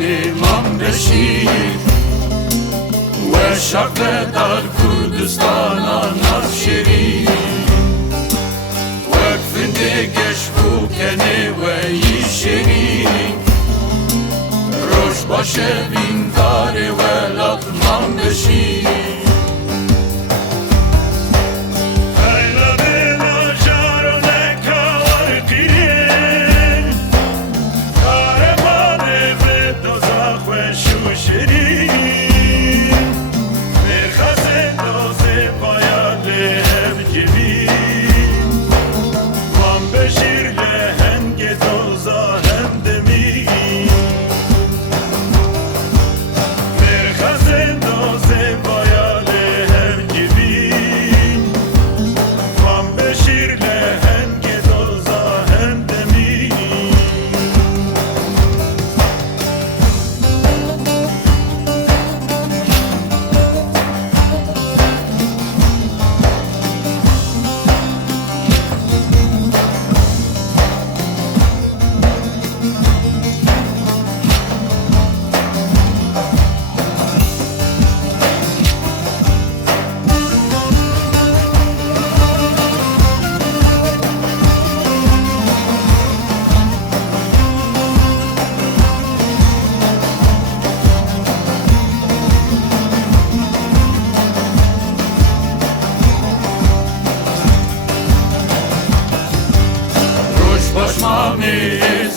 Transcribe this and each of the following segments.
İmam Beşir ve şakvedar Kürdistan'a navşeri Vekfinde geç bu kene ve yişeri Roşbaşı bindare velat İmam Beşir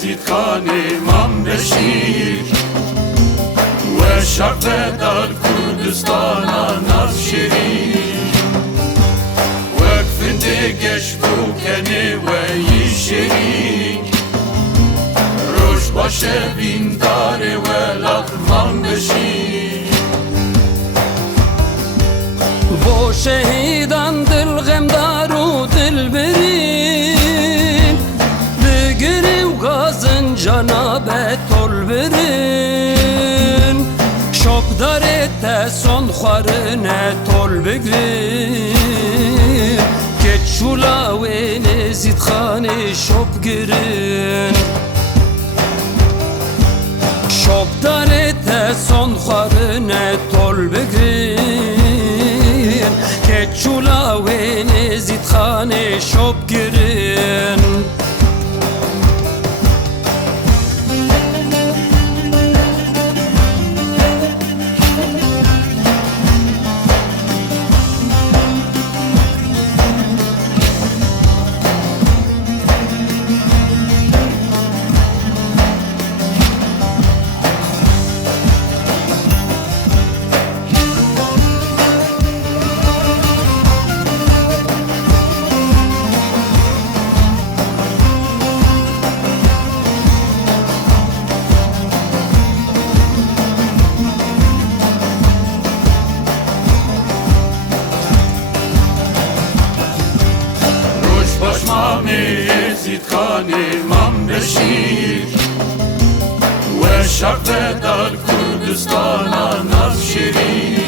Ezid Khan İmam Beşir ve şakvedar Kürdistan'a navşeri Vekfinde geç bu kene ve yişeri Roşbaşı bindare velat İmam Beşir Bu şehidan dil gemdar u dilberin Bigiri gazın canabet ol birin Şop darete son xwarine tol bigrin Keçula ve Ezid Khan'ı şop girin Şop darete son xwarine tol bigrin Keçula ve Ezid Khan'ı şop girin Ezid Khan İmam Beşir ve şakvedar Kürdistan'a navşeri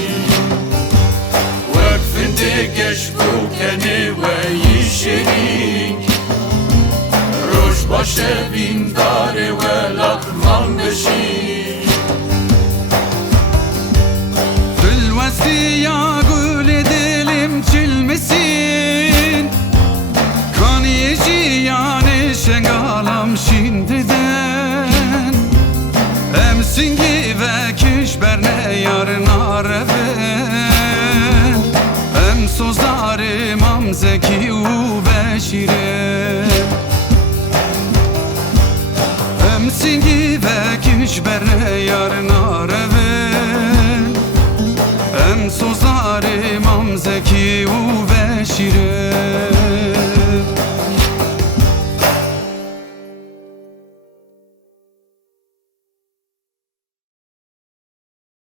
Vekfinde geç bu kene ve yişeri Roşbaşı bindare velat İmam Beşir Fülvesiya gül edelim çilmesin Kan yeci yani şengalam şimdiden Emsingi ve kişberne yarın areven Em sozlar İmam Zeki u Beşire Emsingi ve kişberne yarın areven Em sozlar İmam Zeki u Beşire